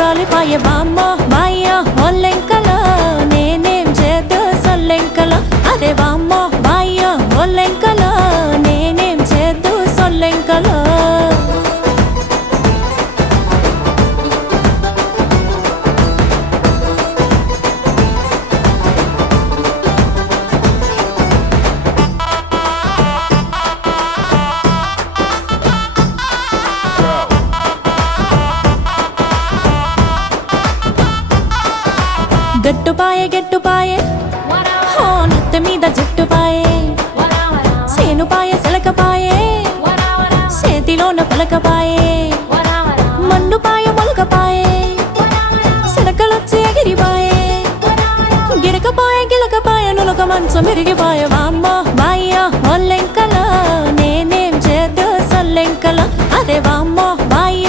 రాలిపాయ బామ్మ బాయ్య ఒల్లెంకల నేనేం చేద్దు సొల్లెంకల అదే బామ్మ బాయ్య ఒల్లెంకల నేనేం చేద్దు సొల్లెంకల గట్టుపాయే హో నెత్తి మీద జుట్టుపాయే సేనుపాయే సిలకపాయే చేతిలోన పలకపాయే మండుపాయ మొలకపాయే సిలకలొచ్చి ఎగిరిపాయే గిరకపాయ గిలకపాయ నులక మంచం మెరిగిపాయ బామ్మ బాయ్య ఒల్లెంకల నేనేం చేద్దు సొల్లెంకల అదే బామ్మ బాయ్య